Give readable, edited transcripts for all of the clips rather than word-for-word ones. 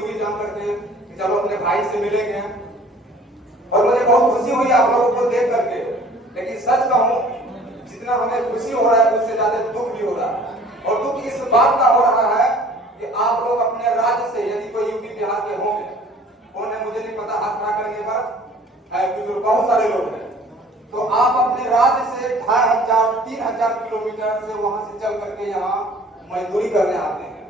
हुई जान करके कि चलो अपने भाई से मिलेंगे, और मुझे बहुत खुशी हुई आप लोगों को देख करके। लेकिन सच कहूं, जितना हमें खुशी हो रहा है उससे ज्यादा दुख भी हो रहा है। और दुख इस बात का हो रहा है कि आप लोग अपने राज्य से, यदि कोई यूपी बिहार के होंगे, कौन है मुझे नहीं पता, हाथ खड़ा करने पर बहुत सारे लोग हैं, तो आप अपने राज्य से 2500-3000 किलोमीटर से वहां से चल करके यहाँ मजदूरी करने आते हैं,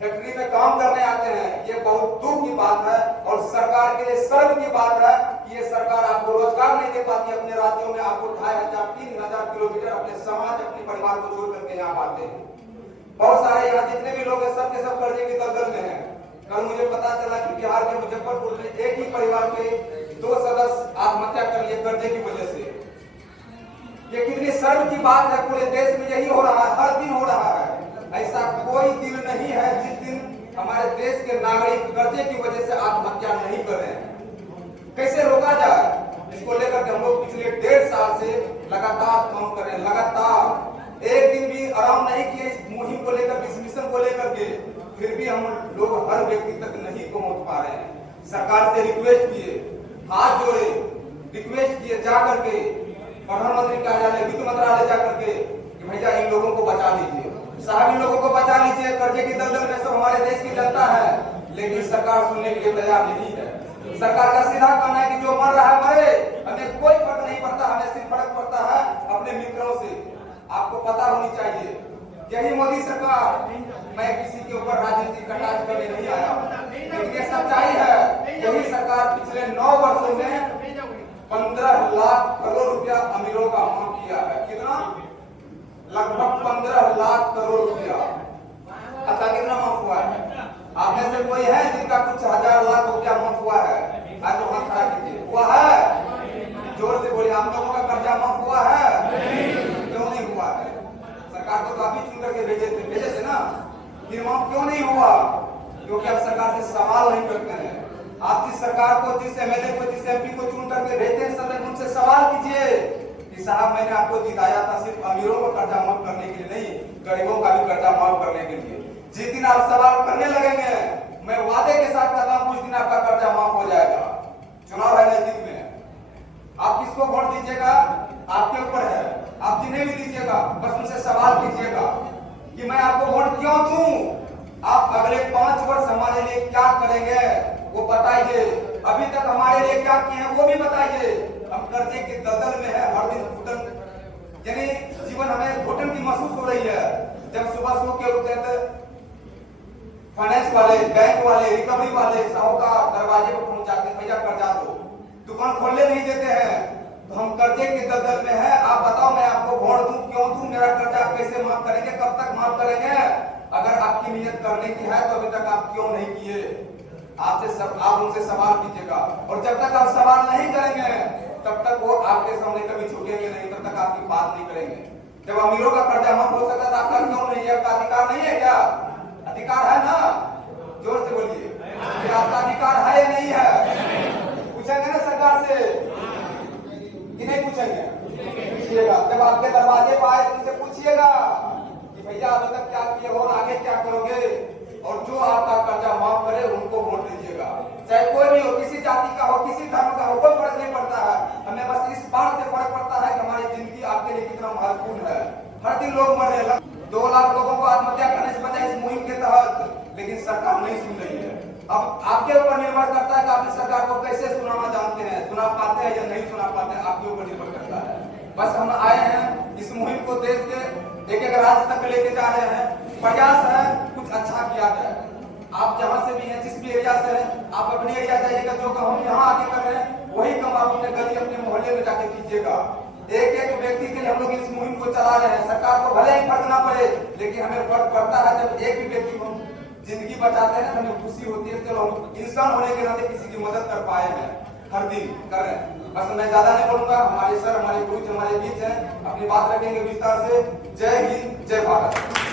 फैक्ट्री में काम करने आते हैं। ये बहुत दुख की बात है और सरकार के लिए शर्म की बात है कि ये सरकार आपको रोजगार नहीं दे पाती। अपने राज्यों में आपको 2500-3000 किलोमीटर अपने समाज, अपने परिवार को छोड़ करके यहाँ आते हैं। बहुत सारे यहाँ जितने भी लोग हैं सबके सब कर्जे की दलदल में हैं। कल मुझे पता चला कि बिहार के मुजफ्फरपुर में एक ही परिवार के 2 सदस्य आत्महत्या कर लिए कर्जे की वजह से। ये कितनी शर्म की बात है, पूरे देश में यही हो रहा है, हर दिन हो रहा है। ऐसा कोई दिन नहीं है जिस दिन हमारे देश के नागरिक कर्जे की वजह से आत्महत्या नहीं कर रहे हैं। कैसे रोका जाए, इसको लेकर हम लोग पिछले 1.5 साल से लगातार काम कर रहे हैं। लगातार एक दिन भी आराम नहीं किए इस मुहिम को लेकर, इस मिशन को लेकर के। फिर भी हम लोग हर व्यक्ति तक नहीं पहुंच पा रहे हैं। सरकार से रिक्वेस्ट किए, हाथ जोड़े, रिक्वेस्ट किए जा करके प्रधानमंत्री कार्यालय, वित्त मंत्रालय जा करके कि भैया इन लोगों को बचा लीजिए, साहब इन लोगों को बचा लीजिए, कर्जे की दलदल में सब हमारे देश की जनता है। लेकिन सरकार सुनने के लिए तैयार नहीं है। सरकार का सीधा कहना है कि जो मर रहा है मरे, हमें कोई फर्क नहीं पड़ता, हमें सिर्फ फर्क पड़ता है अपने मित्रों से। आपको पता होनी चाहिए, यही मोदी सरकार, मैं किसी के ऊपर राजनीतिक कटाक्ष करने नहीं आया, लेकिन ये सच्चाई है। यही सरकार पिछले 9 वर्षों में 15 लाख करोड़ रुपया अमीरों का माफ किया है। कितना? लगभग 15 लाख करोड़ रुपया। अच्छा, कितना माफ हुआ है? आप में से कोई है जिनका कुछ हजार लाख रुपया माफ हुआ है? आज तो हाथ खड़ा कीजिए। हुआ है? जोर से बोलिए। आप लोगों का कर्जा माफ हुआ है? क्यों नहीं हुआ है? सरकार को काफी चुन करके भेजे थे ना, फिर माफ क्यों नहीं हुआ? क्योंकि आप सरकार से सवाल नहीं करते हैं। आप जिस सरकार को, जिस एमएलए को, जिस एमपी को चुन करके भेजते हैं, सदैव उनसे सवाल कीजिए कि साहब मैंने आपको जिताया था सिर्फ अमीरों का कर्जा माफ करने के लिए नहीं, गरीबों का भी कर्जा माफ करने के लिए। जिस दिन आप सवाल करने लगेंगे, मैं वादे के साथ कहता हूं, कुछ दिन आपका कर्जा माफ हो जाएगा। चुनाव है नजदीक में, आप किसको वोट दीजिएगा आपके ऊपर है। आप जिन्हें भी दीजिएगा बस उनसे सवाल कीजिएगा कि मैं आपको वोट क्यों दूं, आप अगले 5 वर्ष हमारे लिए क्या करेंगे वो बताइए। अभी तक हमारे लिए क्या किए हैं वो भी बताइए। हम कर्जे के दलदल में है, हर दिन घुटन, यानी जीवन हमें घुटन की महसूस हो रही है। जब सुबह सो के उठते हैं फाइनेंस वाले, बैंक वाले, रिकवरी वाले साहूकार दरवाजे पर पहुंच जाते हैं, भैया कर्जा दो, दुकान खोलने नहीं देते हैं। तो हम कर्जे के दलदल में है। आप बताओ मैं आपको वोट दूं, क्यों दूं, मेरा कर्जा कैसे माफ करेंगे, कब तक माफ करेंगे? अगर आपकी नियत करने की है तो अभी तक आप क्यों नहीं किए? आप उनसे सवाल कीजिएगा, और जब तक आप सवाल नहीं करेंगे तब तक वो आपके सामने कभी झुकेंगे नहीं, तब तक आपकी बात नहीं करेंगे। जब अमीरों का कर्जा माफ हो सकता है आपका क्यों नहीं है? आपका अधिकार नहीं है क्या? अधिकार है ना? जोर से बोलिए, आपका अधिकार है या नहीं है? पूछेंगे ना सरकार से कि नहीं पूछेंगे? पूछिएगा। जब आपके दरवाजे पर आए तो उनसे पूछिएगा कि भैया अभी तक क्या किए हो और आगे क्या करोगे, और जो आपका कर्जा माफ करे उनको वोट दीजिएगा। चाहे कोई भी हो, किसी जाति का हो, किसी धर्म का हो, कोई फर्क नहीं पड़ता है। हमें बस इस बात से फर्क पड़ता है कि हमारी जिंदगी आपके लिए कितना महत्वपूर्ण है। हर दिन लोग मर रहे हैं, 2 लाख लोगों को आत्महत्या करने से बचा इस मुहिम के तहत, लेकिन सरकार नहीं सुन रही है। अब आपके ऊपर निर्भर करता है कि आप इस सरकार को कैसे सुनाना जानते हैं, सुना पाते हैं या नहीं सुना पाते हैं, आपके ऊपर निर्भर करता है। बस हम आए हैं इस मुहिम को देश के एक राज्य तक लेके जा रहे हैं। प्रयास है कुछ अच्छा किया जाए। आप जहां से भी हैं, जिस भी एरिया से हैं, आप अपने एरिया जाइएगा। जो काम हम यहाँ आके कर रहे हैं वही काम आप अपने गली, अपने मोहल्ले में जाके कीजिएगा। एक एक व्यक्ति के लिए हम लोग इस मुहिम को चला रहे हैं। सरकार को भले ही फर्क ना पड़े, लेकिन हमें फर्क पड़ता है जब एक भी व्यक्ति को जिंदगी बचाते हैं, हमें खुशी होती है। चलो हम इंसान होने के नाते किसी की मदद कर पाए हैं, हर दिन कर रहे हैं। बस मैं ज्यादा नहीं बोलूंगा, हमारे सर, हमारे गुरु हमारे बीच हैं, अपनी बात रखेंगे विस्तार से। जय हिंद, जय भारत।